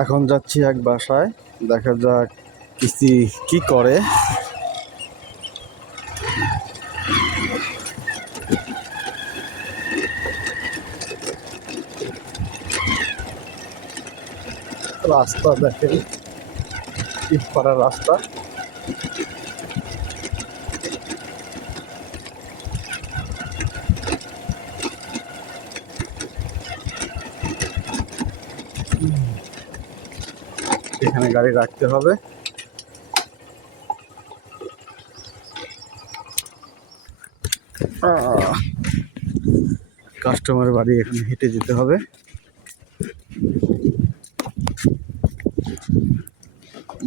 এখন যাচ্ছি এক বাসায়। দেখা যাক কিস্তি কি করে। রাস্তা দেখেন ইট রাস্তা। এখানে গাড়ি রাখতে হবে। কাস্টমার বাড়ি এখানে হেঁটে যেতে হবে।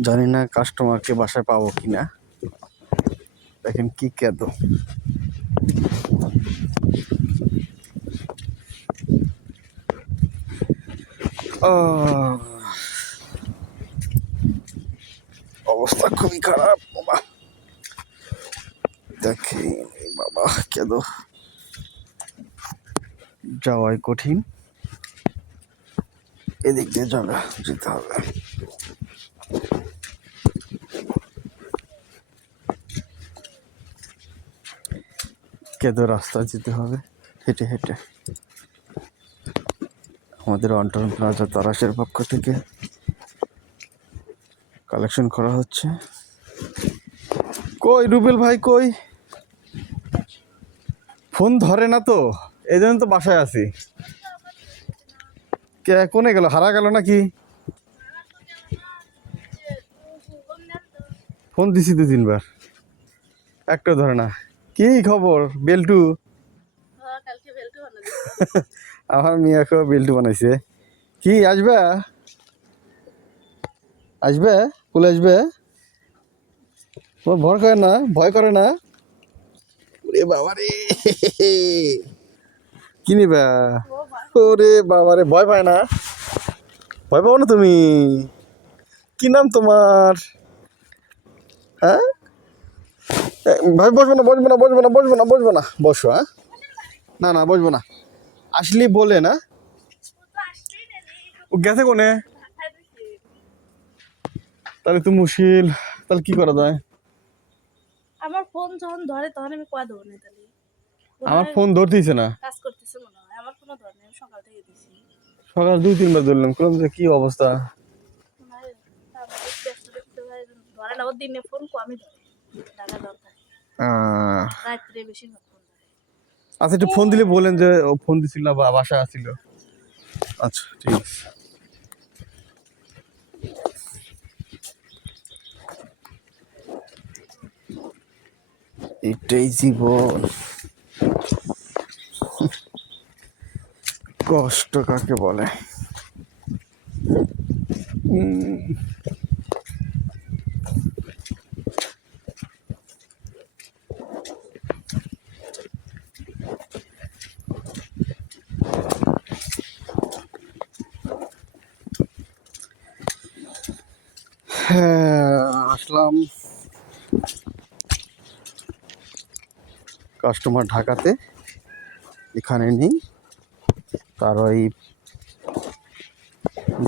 জানি না কাস্টমারকে বাসায় পাবো কিনা। দেখেন কি কেদ অবস্থা খুবই খারাপ, বাবা। এই বাবা কেদ যাওয়াই কঠিন। এদিক দিয়ে যাবে, যেতে হবে। কেদো রাস্তা যেতে হবে, হেঁটে হেঁটে। আমাদের অন্টন প্লাজা তারাসের পক্ষ থেকে কালেকশন করা হচ্ছে। কই রুবেল ভাই কই? ফোন ধরে না তো এই জন্য তো বাসায় আছি। কে কোনে গেল? হারা গেল নাকি? ফোন দিছি দু তিনবার। একটাও ধরে না। কি খবর বেল্টু? বানাবি আমার মিয়াকেও বেলটু বানাইছে। কি আসবে? আসবে? কুলে আসবে? তোমার ভয় করে না? ভয় করে না? ওরে বাবা রে কি নিবা? ওরে বাবা রে ভয় পায় না? ভয় পাও না তুমি? কি নাম তোমার? হ্যাঁ? ভাই, বসবো না বসবো না বসবো না বসবো না বসবো না। বসো হ্যাঁ? না না, বসবো না। আসলি বলে না। ও গেছে কোনে? তাহলে তো মুশকিল। তাহলে কি করা যায়? আমার ফোন যখন ধরে তখন আমি কোয়া দেবো না তাহলে। আমার ফোন ধরতেইছে না? কাজ করতেছে মনে হয়। আমার কোনো ধরে আমি সকাল থেকে দিছি সকাল দুই তিনবার ধরলাম। কোন যে কি অবস্থা? ধরে না ওর দিনে ফোন কমই ধরে। টাকা দরকার। রাত্রে ফোন ধরে। আচ্ছা একটু ফোন দিলে বলেন যে ও ফোন দিছিল না বা বাসায় আসছিল আচ্ছা ঠিক আছে। এটাই জীবন। কষ্ট কাকে বলে? হ্যাঁ আসলাম। কাস্টমার ঢাকাতে এখানে নেই। তার ওই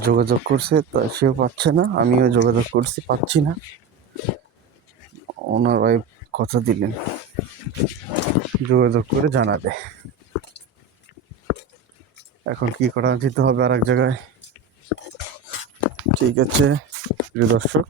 যোগাযোগ করছে, তা সেও পাচ্ছে না, আমিও যোগাযোগ করছি, পাচ্ছি না। ওনার ওয়াইফ কথা দিলেন, যোগাযোগ করে জানাবে। এখন কি করা যেতে হবে আর এক জায়গায়? ঠিক আছে, প্রিয় দর্শক।